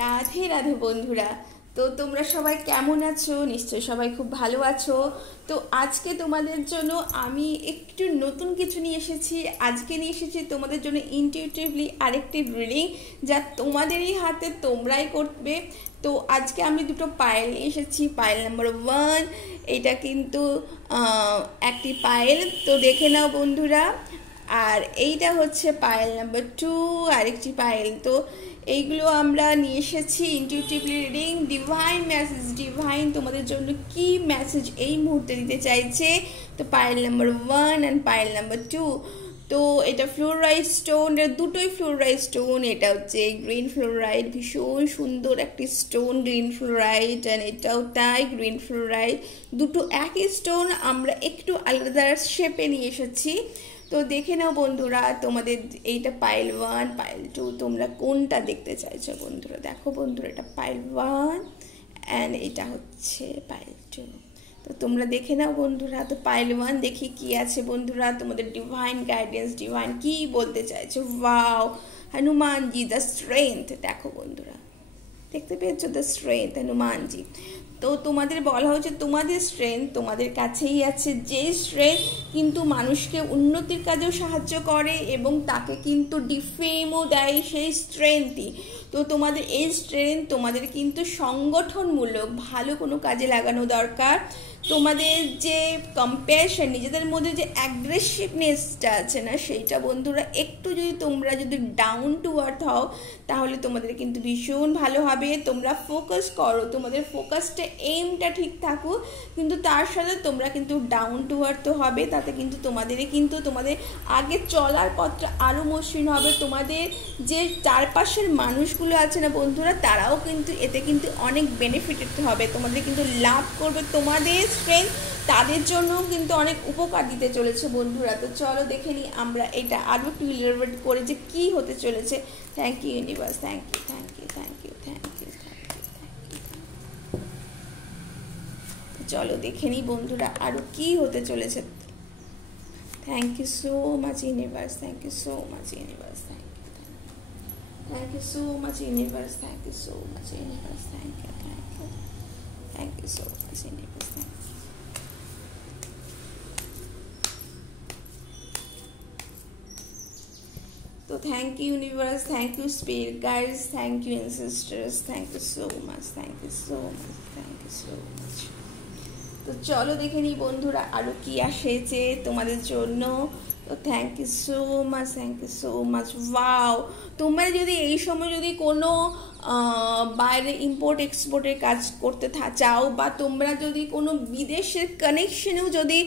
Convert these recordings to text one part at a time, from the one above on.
রাধে রাধে বন্ধুরা। তো তোমরা সবাই কেমন আছো? নিশ্চয়ই সবাই খুব ভালো আছো। তো আজকে তোমাদের জন্য আমি একটু নতুন কিছু নিয়ে এসেছি। আজকে নিয়ে এসেছি তোমাদের জন্য ইনটিউটিভলি আরেকটি রিডিং, যা তোমাদেরই হাতে, তোমরাই করবে। তো আজকে আমি দুটো পায়েল নিয়ে এসেছি। পায়েল নাম্বার 1, এটা কিন্তু একটি পায়েল, তো দেখে নাও বন্ধুরা। আর এইটা হচ্ছে পায়েল নাম্বার 2, আরেকটি পায়েল। তো এইগুলো আমরা নিয়ে এসেছি intuitively reading. Divine message, divine তোমাদের জন্য কি মেসেজ এই মুহূর্তে দিতে চাইছে। তো Payel number 1 and Payel number 2। তো এটা ফ্লোরাইড স্টোন, দুটোই ফ্লোরাইড স্টোন। এটা হচ্ছে গ্রিন ফ্লোরাইড, ভীষণ সুন্দর একটি স্টোন গ্রিন ফ্লোরাইড, অ্যান্ড এটাও তাই গ্রিন ফ্লোরাইড। দুটো একই স্টোন আমরা একটু আলাদা শেপে নিয়ে এসেছি। তো দেখে নাও বন্ধুরা, তোমাদের এইটা পাইল 1, পাইল 2, তোমরা কোনটা দেখতে চাইছো বন্ধুরা? দেখো বন্ধুরা, এটা পাইল 1 অ্যান্ড এটা হচ্ছে পাইল 2। তো তোমরা দেখে নাও বন্ধুরা। তো পাইল 1 দেখি কি আছে বন্ধুরা, তোমাদের ডিভাইন গাইডেন্স, ডিভাইন কি বলতে চাইছো। Wow, Hanumanji the strength. দেখো বন্ধুরা, দেখতে পেয়েছো? The strength, Hanumanji. তো তোমাদের বলা হচ্ছে তোমাদের স্ট্রেংথ তোমাদের কাছেই আছে, যে স্ট্রেংথ কিন্তু মানুষকে উন্নতির কাজেও সাহায্য করে এবং তাকে কিন্তু ডিফেমও দেয় সেই স্ট্রেংথই। তো তোমাদের এই স্ট্রেংথ তোমাদের কিন্তু সংগঠনমূলক ভালো কোনো কাজে লাগানো দরকার। তোমাদের যে কম্প্যাশন, নিজেদের মধ্যে যে অ্যাগ্রেসিভনেসটা আছে না, সেইটা বন্ধুরা একটু যদি তোমরা যদি ডাউন টু আর্থ হও, তাহলে তোমাদের কিন্তু ভীষণ ভালো হবে। তোমরা ফোকাস করো, তোমাদের ফোকাসটা এইমটা ঠিক থাকুক, কিন্তু তার সাথে তোমরা কিন্তু ডাউন টু আর্থ হবে। তাতে কিন্তু তোমাদের আগে চলার পথটা আরও মসৃণ হবে। তোমাদের যে চারপাশের মানুষগুলো আছে না বন্ধুরা, তারাও কিন্তু এতে কিন্তু অনেক বেনিফিটেড হবে, তোমাদের কিন্তু লাভ করবে। তোমাদের স্ট্রেংথ তাদের জন্য কিন্তু অনেক উপকার দিতে চলেছে বন্ধুরা। তো চলো দেখে নিই আমরা এটা আরও একটু ইলাবোরেট করে যে কী হতে চলেছে। Thank you universe, thank you, thank you, thank you, thank you, thank you. চলো দেখে নিই বন্ধুরা আরও কী হতে চলেছে। Thank you so much universe, thank you so much universe, thank you, thank you so much universe, thank you so much universe, thank you, thank you, thank you so much universe, thank you. So thank you universe, thank you spirit guides, thank you ancestors, thank you so much, thank you so much, thank you so much. তো চলো দেখে নিই বন্ধুরা আরও কি আসেছে তোমাদের জন্য। তো thank you so much, thank you so much. Wow, তোমরা যদি এই সময় যদি কোনো বাইরে ইম্পোর্ট এক্সপোর্টের কাজ করতে চাও, বা তোমরা যদি কোনো বিদেশের কানেকশনেও যদি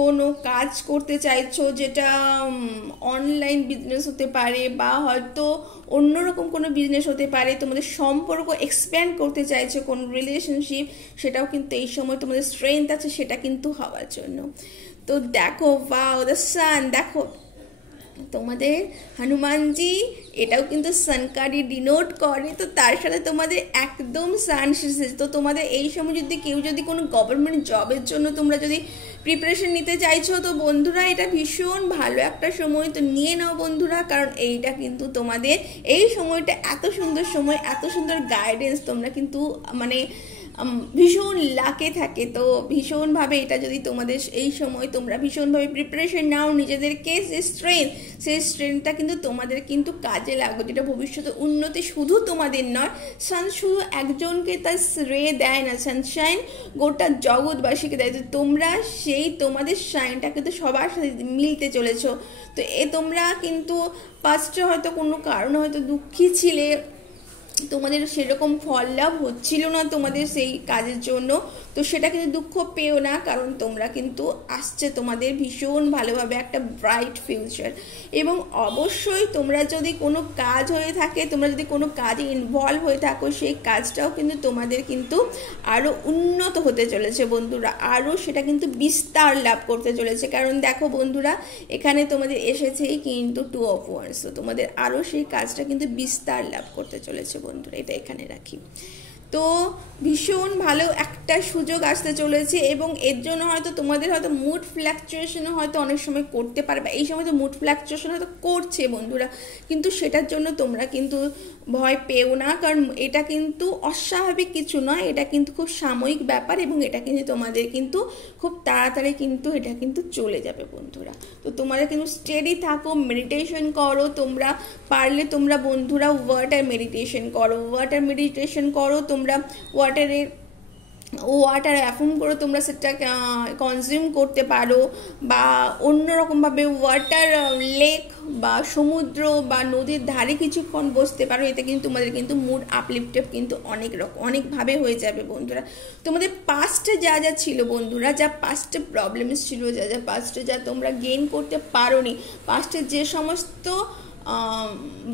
কোনো কাজ করতে চাইছো, যেটা অনলাইন বিজনেস হতে পারে বা হয়তো অন্যরকম কোনো বিজনেস হতে পারে, তোমাদের সম্পর্ক এক্সপ্যান্ড করতে চাইছো কোনো রিলেশনশিপ, সেটাও কিন্তু এই সময় তোমাদের স্ট্রেংথ আছে সেটা কিন্তু হওয়ার জন্য। তো দেখো, ওয়াও, দ্য সান, দেখো তোমাদের হনুমানজি, এটাও কিন্তু সান কার্ডই ডিনোট করে। তো তার সাথে তোমাদের একদম সান এসেছে। তো তোমাদের এই সময় যদি কেউ যদি কোনো গভর্নমেন্ট জবের জন্য তোমরা যদি প্রিপারেশন নিতে চাইছো, তো বন্ধুরা এটা ভীষণ ভালো একটা সময়। তো নিয়ে নাও বন্ধুরা, কারণ এইটা কিন্তু তোমাদের এই সময়টা এত সুন্দর সময়, এত সুন্দর গাইডেন্স, তোমরা কিন্তু মানে ভীষণ লাকে থাকে। তো ভীষণভাবে এটা যদি তোমাদের এই সময় তোমরা ভীষণভাবে প্রিপারেশন নাও নিজেদেরকে, সেই স্ট্রেংথটা কিন্তু তোমাদের কিন্তু কাজে লাগবে, যেটা ভবিষ্যতে উন্নতি শুধু তোমাদের নয়, সান শুধু একজনকে তার শ্রেয় দেয় না, সানশাইন গোটা জগৎবাসীকে দেয়। তো তোমরা সেই তোমাদের শাইনটা কিন্তু সবার সাথে মিলতে চলেছো। তো তোমরা কিন্তু পাস্টে হয়তো কোনো কারণে হয়তো দুঃখী ছিলে, তোমাদের সেরকম ফল লাভ হচ্ছিল না তোমাদের সেই কাজের জন্য, তো সেটা কিন্তু দুঃখ পেও না, কারণ তোমরা কিন্তু আসছে তোমাদের ভীষণ ভালোভাবে একটা ব্রাইট ফিউচার। এবং অবশ্যই তোমরা যদি কোনো কাজ হয়ে থাকে, তোমরা যদি কোনো কাজে ইনভলভ হয়ে থাকো, সেই কাজটাও কিন্তু তোমাদের কিন্তু আরও উন্নত হতে চলেছে বন্ধুরা, আরও সেটা কিন্তু বিস্তার লাভ করতে চলেছে। কারণ দেখো বন্ধুরা, এখানে তোমাদের এসেছেই কিন্তু 2 of Wands, তো তোমাদের আরও সেই কাজটা কিন্তু বিস্তার লাভ করতে চলেছে বন্ধুরা। এটা এখানে রাখি। তো ভীষণ ভালো একটা সুযোগ আসতে চলেছে, এবং এর জন্য হয়তো তোমাদের হয়তো মুড ফ্ল্যাকচুয়েশনও হয়তো অনেক সময় করতে পারবে। এই সময় তো মুড ফ্ল্যাকচুয়েশন হয়তো করছে বন্ধুরা, কিন্তু সেটার জন্য তোমরা কিন্তু ভয় পেও না, কারণ এটা কিন্তু অস্বাভাবিক কিছু নয়, এটা কিন্তু খুব সাময়িক ব্যাপার, এবং এটা কিন্তু তোমাদের কিন্তু খুব তাড়াতাড়ি কিন্তু এটা কিন্তু চলে যাবে বন্ধুরা। তো তোমরা কিন্তু স্টেডি থাকো, মেডিটেশন করো, তোমরা পারলে তোমরা বন্ধুরা ওয়াটার মেডিটেশন করো, তোমরা ওয়াটার অ্যাফর্ম করে তোমরা সেটা কনজিউম করতে পারো, বা অন্যরকমভাবে ওয়াটার লেক বা সমুদ্র বা নদীর ধারে কিছুক্ষণ বসতে পারো। এতে কিন্তু তোমাদের কিন্তু মুড আপলিফটেড কিন্তু অনেকভাবে হয়ে যাবে বন্ধুরা। তোমাদের পাস্টে যা যা ছিল বন্ধুরা, যা পাস্টে প্রবলেমস ছিল, যা পাস্টে যা তোমরা গেইন করতে পারোনি, পাস্টে যে সমস্ত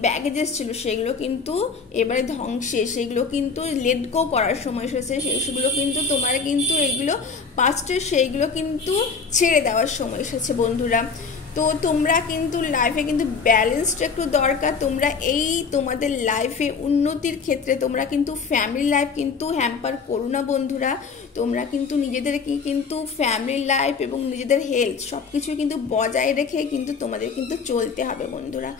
ব্যাগেজেস ছিল সেগুলো কিন্তু এবারে ধ্বংসে, সেগুলো কিন্তু লেট গো করার সময় এসেছে, সেগুলো কিন্তু তোমার কিন্তু এগুলো পাস্টে সেইগুলো কিন্তু ছেড়ে দেওয়ার সময় এসেছে বন্ধুরা। তো তোমরা কিন্তু লাইফে কিন্তু ব্যালেন্সটা একটু দরকার। তোমরা এই তোমাদের লাইফে উন্নতির ক্ষেত্রে তোমরা কিন্তু ফ্যামিলি লাইফ কিন্তু হ্যাম্পার করো না বন্ধুরা। তোমরা কিন্তু নিজেদেরকে কিন্তু ফ্যামিলি লাইফ এবং নিজেদের হেলথ সব কিছুই কিন্তু বজায় রেখে কিন্তু তোমাদের কিন্তু চলতে হবে বন্ধুরা।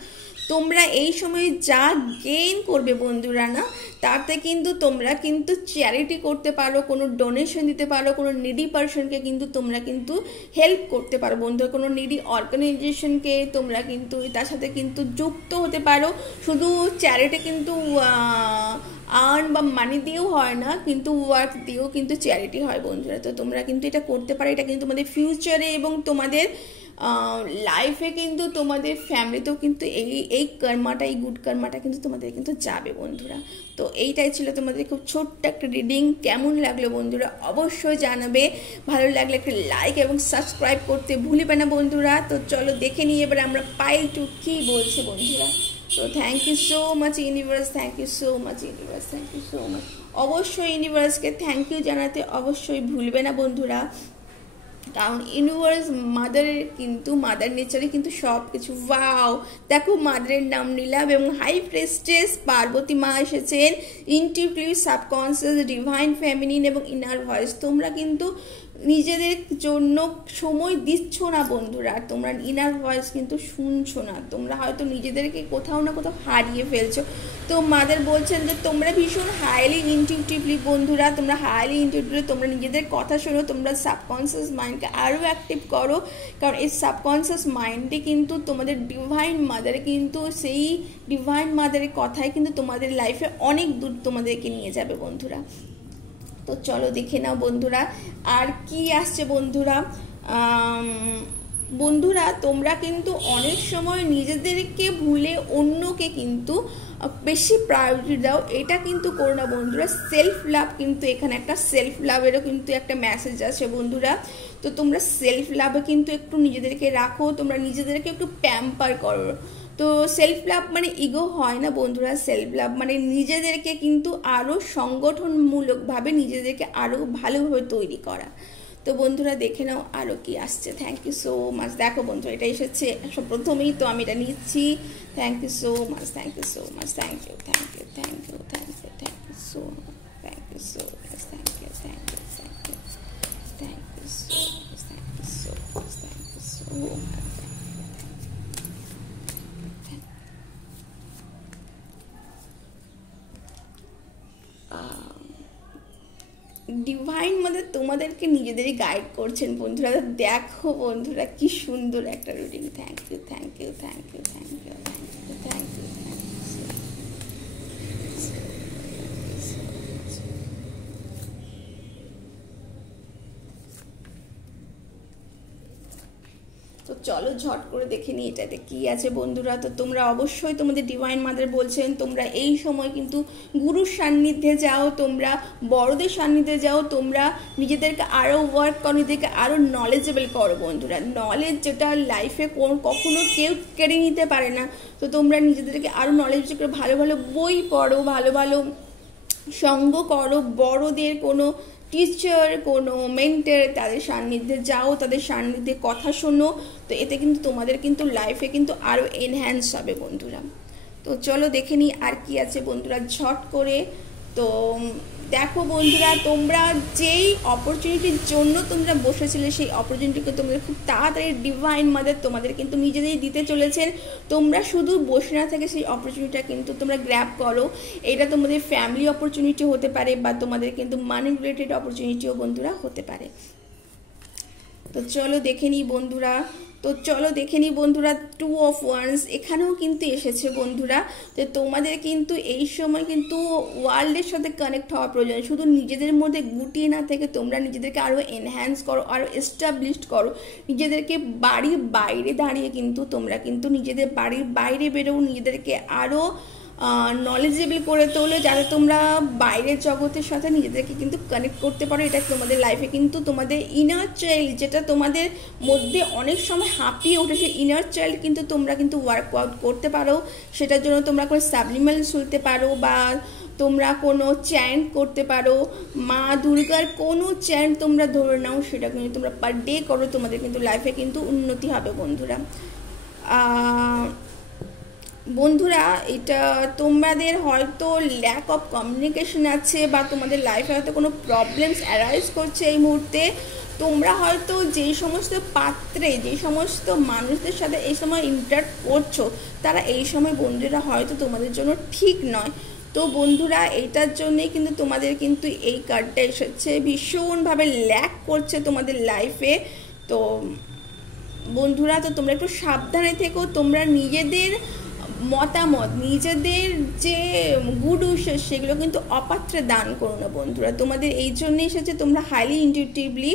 তোমরা এই সময় যা গেইন করবে বন্ধুরা না, তাতে কিন্তু তোমরা কিন্তু চ্যারিটি করতে পারো, কোনো ডোনেশন দিতে পারো, কোনো নিডি পারসনকে কিন্তু তোমরা কিন্তু হেল্প করতে পারো বন্ধুরা, কোনো নিডি অর্গানাইজেশনকে তোমরা কিন্তু তার সাথে কিন্তু যুক্ত হতে পারো। শুধু চ্যারিটি কিন্তু আর্ন বা মানি দিয়েও হয় না, কিন্তু ওয়ার্ক দিয়েও কিন্তু চ্যারিটি হয় বন্ধুরা। তো তোমরা কিন্তু এটা করতে পারো, এটা কিন্তু তোমাদের ফিউচারে এবং তোমাদের লাইফে কিন্তু তোমাদের ফ্যামিলিতেও কিন্তু এই কর্মাটা, এই গুড কর্মাটা কিন্তু তোমাদের কিন্তু যাবে বন্ধুরা। তো এইটাই ছিল তোমাদের খুব ছোট্ট একটা রিডিং। কেমন লাগলো বন্ধুরা অবশ্যই জানাবে, ভালো লাগলে একটা লাইক এবং সাবস্ক্রাইব করতে ভুলবে না বন্ধুরা। তো চলো দেখে নিই এবার আমরা পাইল টু কি বলছে বন্ধুরা। তো thank you so much universe, thank you so much universe, thank you so much. অবশ্যই ইউনিভার্সকে থ্যাংক ইউ জানাতে অবশ্যই ভুলবে না বন্ধুরা, কারণ ইউনিভার্স মাদারের কিন্তু মাদার নেচারে কিন্তু সব কিছু। ওয়াও, দেখো মাদারের নাম নিলাম এবং হাই প্রেস্টেস পার্বতী মা এসেছেন, ইনটিউটিভ, সাবকনসিয়াস, ডিভাইন ফেমিনিন এবং ইনার ভয়েস। তোমরা কিন্তু নিজেদের জন্য সময় দিচ্ছ না বন্ধুরা, তোমরা ইনার ভয়েস কিন্তু শুনছো না, তোমরা হয়তো নিজেদেরকে কোথাও না কোথাও হারিয়ে ফেলছো। তো মাদার বলছেন যে তোমরা ভীষণ হাইলি ইনটিউটিভলি বন্ধুরা, তোমরা হাইলি ইনটিউটিভলি তোমরা নিজেদের কথা শোনো, তোমরা সাবকনসিয়াস মাইন্ডকে আরও অ্যাক্টিভ করো, কারণ এই সাবকনসিয়াস মাইন্ডে কিন্তু তোমাদের ডিভাইন মাদারে কিন্তু সেই ডিভাইন মাদারের কথাই কিন্তু তোমাদের লাইফে অনেক দূর তোমাদেরকে নিয়ে যাবে বন্ধুরা। তো চলো দেখে নাও বন্ধুরা আর কি আসছে বন্ধুরা। বন্ধুরা তোমরা কিন্তু অনেক সময় নিজেদেরকে ভুলে অন্যকে কিন্তু বেশি প্রায়োরিটি দাও, এটা কিন্তু করো না বন্ধুরা। সেলফ লাভ কিন্তু এখানে একটা সেলফ লাভেরও কিন্তু একটা মেসেজ আছে বন্ধুরা। তো তোমরা সেলফ লাভে কিন্তু একটু নিজেদেরকে রাখো, তোমরা নিজেদেরকে একটু প্যাম্পার করো। তো সেলফ লাভ মানে ইগো হয় না বন্ধুরা, সেলফ লাভ মানে নিজেদেরকে কিন্তু আরও সংগঠনমূলকভাবে নিজেদেরকে আরও ভালোভাবে তৈরি করা। তো বন্ধুরা দেখে নাও আরও কি আসছে। Thank you so much. দেখো বন্ধুরা এটা এসেছে প্রথমেই, তো আমি এটা নিচ্ছি। Thank you so much, thank you so much, thank you, thank you, thank you, thank you, thank you so much, thank you so much, thank you, thank you, thank you, thank you so much, thank you so much, thank you so much. Divine mother তোমাদেরকে নিজেদেরই guide করছেন বন্ধুরা। দেখো বন্ধুরা কি সুন্দর একটা reading. Thank you, thank you, thank you, thank you, thank you, thank you, thank you. তো চলো ঝট করে দেখে নিই এটাতে কি আছে বন্ধুরা। তো তোমরা অবশ্যই তোমাদের ডিভাইন মাদার বলছেন তোমরা এই সময় কিন্তু গুরুর সান্নিধ্যে যাও, তোমরা বড়দের সান্নিধ্যে যাও, তোমরা নিজেদেরকে আরও ওয়ার্ক করো, নিজেদেরকে আরও নলেজেবল করো বন্ধুরা। নলেজ যেটা লাইফে কখনো কেউ কেড়ে নিতে পারে না। তো তোমরা নিজেদেরকে আরও নলেজেবল করে ভালো ভালো বই পড়ো, ভালো ভালো সঙ্গ করো, বড়দের কোনো টিচার, কোনো মেন্টর, তাদের সান্নিধ্যে যাও, তাদের সান্নিধ্যে কথা শোনো। তো এতে কিন্তু তোমাদের কিন্তু লাইফে কিন্তু আরও এনহ্যান্স হবে বন্ধুরা। তো চলো দেখে নিই আর কি আছে বন্ধুরা ঝট করে। তো দেখো বন্ধুরা, তোমরা যেই অপরচুনিটির জন্য তোমরা বসেছিলে সেই অপরচুনিটিকে তোমাদের খুব তাড়াতাড়ি ডিভাইন মাদার তোমাদের কিন্তু নিজেদেরই দিতে চলেছেন। তোমরা শুধু বসে না থেকে সেই অপরচুনিটিটা কিন্তু তোমরা গ্র্যাব করো। এটা তোমাদের ফ্যামিলি অপরচুনিটি হতে পারে বা তোমাদের কিন্তু মানি রিলেটেড অপরচুনিটিও বন্ধুরা হতে পারে। তো চলো দেখে নিই বন্ধুরা, 2 of Wands এখানেও কিন্তু এসেছে বন্ধুরা। তো তোমাদের কিন্তু এই সময় কিন্তু ওয়ার্ল্ডের সাথে কানেক্ট হওয়া প্রয়োজন। শুধু নিজেদের মধ্যে গুটিয়ে না থেকে তোমরা নিজেদেরকে আরও এনহ্যান্স করো, আরও এস্টাবলিশড করো। নিজেদেরকে বাড়ির বাইরে দাঁড়িয়ে কিন্তু তোমরা কিন্তু নিজেদের বাড়ির বাইরে বেরো, নিজেদেরকে আরও নলেজেবল করে তোলো, যাতে তোমরা বাইরের জগতের সাথে নিজেদেরকে কিন্তু কানেক্ট করতে পারো। এটা তোমাদের লাইফে কিন্তু তোমাদের ইনার চাইল্ড, যেটা তোমাদের মধ্যে অনেক সময় হাঁপিয়ে ওঠে, সেই ইনার চাইল্ড কিন্তু তোমরা কিন্তু ওয়ার্কআউট করতে পারো। সেটার জন্য তোমরা কোনো সাবলিমেন্ট শুনতে পারো বা তোমরা কোনো চ্যান্ট করতে পারো। মা দুর্গার কোনো চ্যান্ট তোমরা ধরে নাও, সেটা কিন্তু তোমরা পার ডে করো, তোমাদের কিন্তু লাইফে কিন্তু উন্নতি হবে বন্ধুরা। এটা তোমাদের হয়তো ল্যাক অফ কমিউনিকেশন আছে বা তোমাদের লাইফে হয়তো কোনো প্রবলেমস অ্যারাইজ করছে এই মুহূর্তে। তোমরা হয়তো যেই সমস্ত পাত্রে, যেই সমস্ত মানুষদের সাথে এই সময় ইন্টারঅ্যাক্ট করছো, তারা এই সময় বন্ধুরা হয়তো তোমাদের জন্য ঠিক নয়। তো বন্ধুরা, এইটার জন্যেই কিন্তু তোমাদের কিন্তু এই কার্ডটা এসেছে, ভীষণভাবে ল্যাক করছে তোমাদের লাইফে। তো বন্ধুরা, তো তোমরা একটু সাবধানে থেকো। তোমরা নিজেদের মতামত, নিজেদের যে গুড উইশেস, সেগুলো কিন্তু অপাত্রে দান করো না বন্ধুরা। তোমাদের এই জন্যই এসেছে, তোমরা হাইলি ইনটিউটিভলি,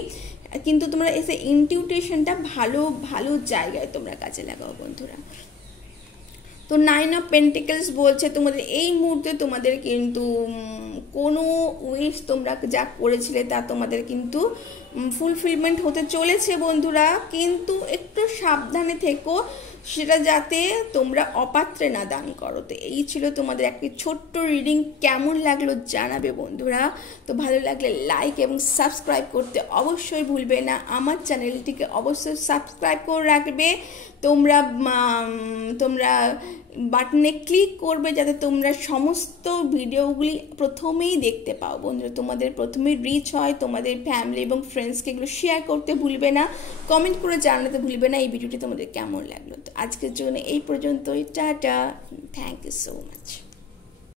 কিন্তু তোমরা এসে ইনটিউটেশনটা ভালো ভালো জায়গায় তোমরা কাজে লাগাও বন্ধুরা। তো 9 of Pentacles বলছে তোমাদের এই মুহূর্তে তোমাদের কিন্তু কোনো উইশ তোমরা যা করেছিলে তা তোমাদের কিন্তু ফুলফিলমেন্ট হতে চলেছে বন্ধুরা, কিন্তু একটু সাবধানে থেকো, সেটা যাতে তোমরা অপাত্রে না দান করো। তো এই ছিল তোমাদের একটি ছোট্ট রিডিং। কেমন লাগলো জানাবে বন্ধুরা। তো ভালো লাগলে লাইক এবং সাবস্ক্রাইব করতে অবশ্যই ভুলবে না। আমার চ্যানেলটিকে অবশ্যই সাবস্ক্রাইব করে রাখবে। তোমরা বাটনে ক্লিক করবে যাতে তোমরা সমস্ত ভিডিওগুলি প্রথমেই দেখতে পাও বন্ধুরা। তোমাদের প্রথমেই রিচ হয়, তোমাদের ফ্যামিলি এবং ফ্রেন্ডসকে এগুলো শেয়ার করতে ভুলবে না, কমেন্ট করে জানাতে ভুলবে না এই ভিডিওটি তোমাদের কেমন লাগলো। তো আজকের জন্য এই পর্যন্তই, টাটা, থ্যাংক ইউ সো মাচ।